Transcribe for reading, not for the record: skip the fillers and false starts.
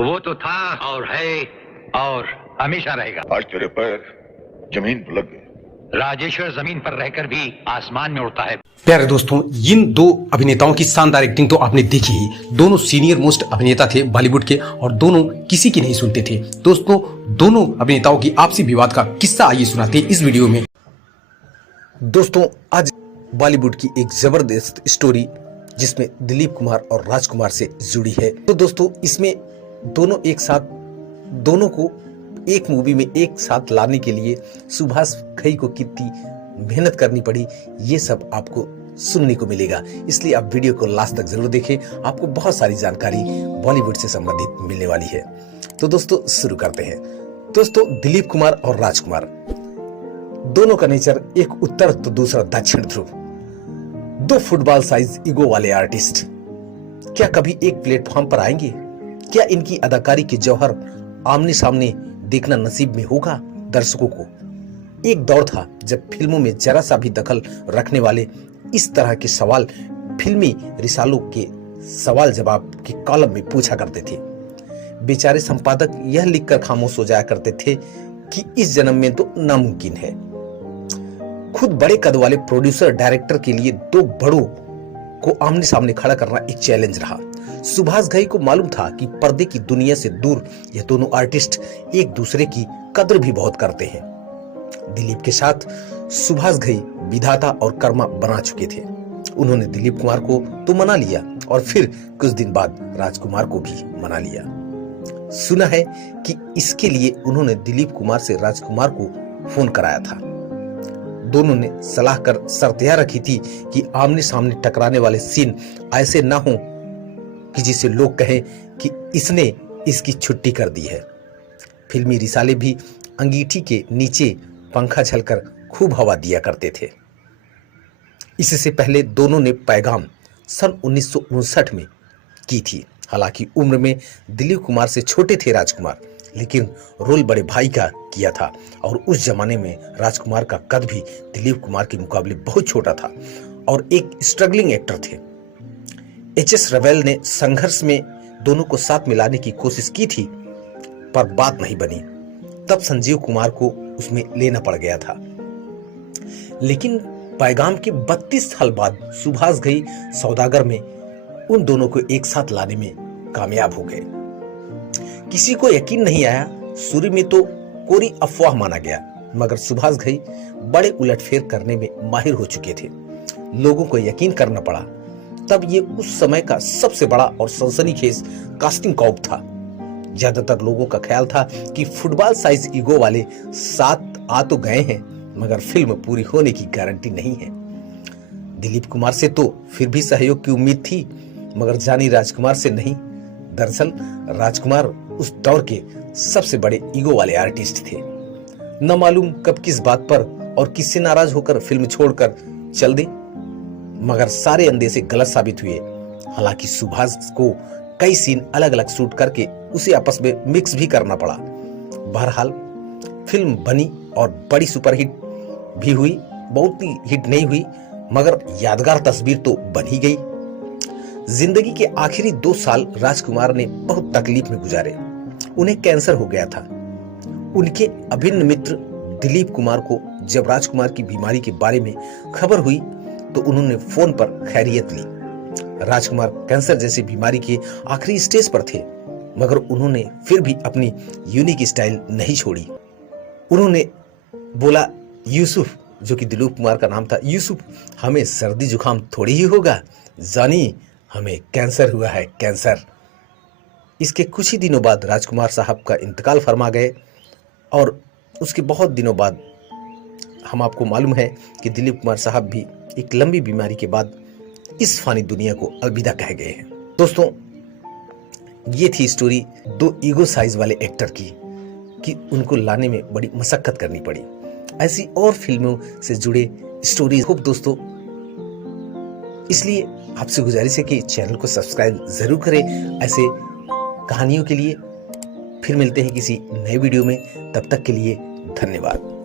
वो तो था और है और हमेशा रहेगा। आज तेरे पैर जमीन पर लग गए। राजेश्वर जमीन पर रहकर भी आसमान में उड़ता है। प्यारे दोस्तों, इन दो अभिनेताओं की शानदार एक्टिंग तो आपने देखी ही। दोनों सीनियर मोस्ट अभिनेता थे बॉलीवुड के और दोनों किसी की नहीं सुनते थे। दोस्तों, दोनों अभिनेताओं की आपसी विवाद का किस्सा आइए सुनाते हैं इस वीडियो में। दोस्तों, आज बॉलीवुड की एक जबरदस्त स्टोरी जिसमें दिलीप कुमार और राजकुमार से जुड़ी है। तो दोस्तों, इसमें दोनों एक साथ, दोनों को एक मूवी में एक साथ लाने के लिए सुभाष घई को कितनी मेहनत करनी पड़ी, ये सब आपको सुनने को मिलेगा। इसलिए आप वीडियो को लास्ट तक जरूर देखें, आपको बहुत सारी जानकारी बॉलीवुड से संबंधित मिलने वाली है। तो दोस्तों, शुरू करते हैं। दोस्तों, दिलीप कुमार और राजकुमार दोनों का नेचर, एक उत्तर तो दूसरा दक्षिण ध्रुव, दो फुटबॉल साइज ईगो वाले आर्टिस्ट क्या कभी एक प्लेटफॉर्म पर आएंगे? क्या इनकी अदाकारी के जौहर आमने सामने देखना नसीब में होगा दर्शकों को? एक दौर था जब फिल्मों में जरा सा भी दखल रखने वाले इस तरह के सवाल फिल्मी रिसालों के सवाल जवाब के कॉलम में पूछा करते थे। बेचारे संपादक यह लिखकर खामोश हो जाया करते थे कि इस जन्म में तो नामुमकिन है। खुद बड़े कद वाले प्रोड्यूसर डायरेक्टर के लिए दो बड़ों को आमने सामने खड़ा करना एक चैलेंज रहा। सुभाष घई को मालूम था कि पर्दे की दुनिया से दूर यह दोनों आर्टिस्ट एक दूसरे की कद्र भी बहुत करते हैं। दिलीप के साथ सुभाष घई विधाता और कर्मा बना चुके थे। उन्होंने दिलीप कुमार को तो मना लिया और फिर कुछ दिन बाद राजकुमार को भी मना लिया। सुना है कि इसके लिए उन्होंने दिलीप कुमार से राजकुमार को फोन कराया था। दोनों ने सलाह कर शर्त यह रखी थी कि आमने सामने टकराने वाले सीन ऐसे ना हो कि जिसे लोग कहें कि इसने इसकी छुट्टी कर दी है। फिल्मी रिसाले भी अंगीठी के नीचे पंखा झलकर खूब हवा दिया करते थे। इससे पहले दोनों ने पैगाम सन 1959 में की थी। हालांकि उम्र में दिलीप कुमार से छोटे थे राजकुमार, लेकिन रोल बड़े भाई का किया था और उस जमाने में राजकुमार का कद भी दिलीप कुमार के मुकाबले बहुत छोटा था और एक स्ट्रगलिंग एक्टर थे। एच.एस. रवेल ने संघर्ष में दोनों को साथ मिलाने की कोशिश की थी, पर बात नहीं बनी। तब संजीव कुमार को उसमें लेना पड़ गया था। लेकिन पैगाम के 32 साल बाद सुभाष घई सौदागर में उन दोनों को एक साथ लाने में कामयाब हो गए। किसी को यकीन नहीं आया। शुरू में तो कोरी अफवाह माना गया, मगर सुभाष घई बड़े उलटफेर करने में माहिर हो चुके थे। लोगों को यकीन करना पड़ा। तब ये उस समय का सबसे बड़ा और सनसनीखेज कास्टिंग कॉप था। ज्यादातर लोगों का ख्याल था कि फुटबॉल साइज ईगो वाले साथ आ तो गए हैं, मगर फिल्म पूरी होने की गारंटी नहीं है। दिलीप कुमार से तो फिर भी सहयोग की उम्मीद थी, मगर जानी राजकुमार से नहीं। दरअसल राजकुमार उस दौर के सबसे बड़े ईगो वाले आर्टिस्ट थे। न मालूम कब किस बात पर और किससे नाराज होकर फिल्म छोड़कर चल दे, मगर सारे अंदेशे गलत साबित हुए। हालांकि सुभाष को कई सीन अलग अलग शूट करके उसे आपस में मिक्स भी करना पड़ा। बहरहाल फिल्म बनी और बड़ी सुपरहिट भी हुई। बहुत ही हिट नहीं हुई, मगर यादगार तस्वीर तो बन ही गई। जिंदगी के आखिरी 2 साल राजकुमार ने बहुत तकलीफ में गुजारे। उन्हें कैंसर हो गया था। उनके अभिन्न मित्र दिलीप कुमार को जब राजकुमार की बीमारी के बारे में खबर हुई तो उन्होंने फोन पर खैरियत ली। राजकुमार कैंसर जैसी बीमारी के आखिरी स्टेज पर थे, मगर उन्होंने फिर भी अपनी यूनिक स्टाइल नहीं छोड़ी। उन्होंने बोला, यूसुफ, जो कि दिलीप कुमार का नाम था, यूसुफ, हमें सर्दी जुकाम थोड़ी ही होगा, जानी हमें कैंसर हुआ है, कैंसर। इसके कुछ ही दिनों बाद राजकुमार साहब का इंतकाल फरमा गए और उसके बहुत दिनों बाद हम आपको मालूम है कि दिलीप कुमार साहब भी एक लंबी बीमारी के बाद इस फानी दुनिया को अलविदा कह गए हैं। दोस्तों, ये थी स्टोरी दो ईगो साइज वाले एक्टर की कि उनको लाने में बड़ी मशक्कत करनी पड़ी। ऐसी और फिल्मों से जुड़े स्टोरी खूब दोस्तों, इसलिए आपसे गुजारिश है कि चैनल को सब्सक्राइब जरूर करें ऐसे कहानियों के लिए। फिर मिलते हैं किसी नए वीडियो में, तब तक के लिए धन्यवाद।